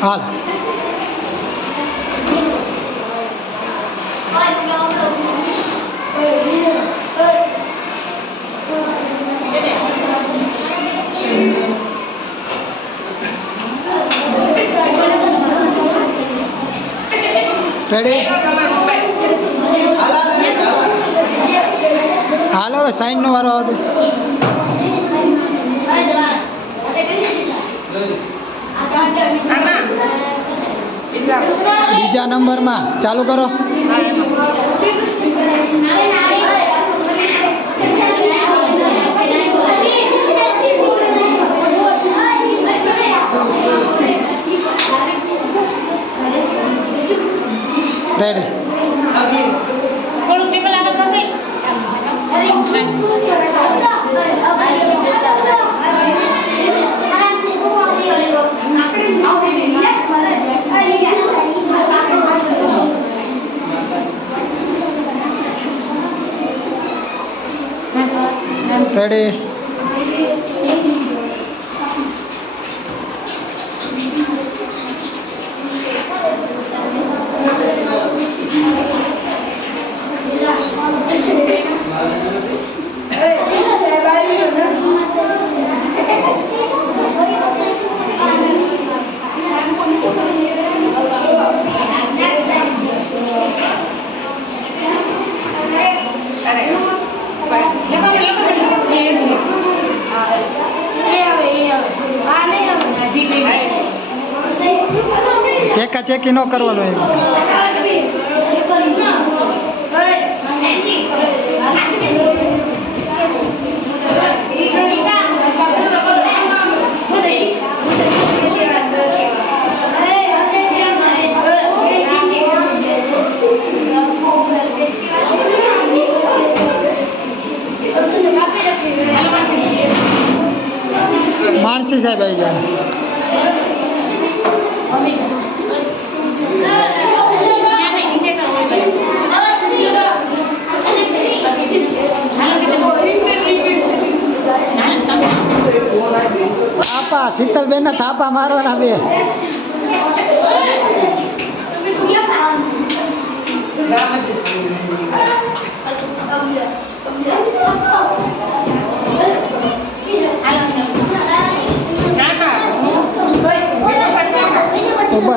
હાલ રેડી હાલ હવે સાઈનનો વારો આવતો બીજા નંબરમાં ચાલુ કરો રેડી રેડી ચેકા ચેકી ન કરવાનું એમ માનસી સાહેબ આવી ગયા થાપા શીતલબેન ના થાપા મારવાના બે Vamos.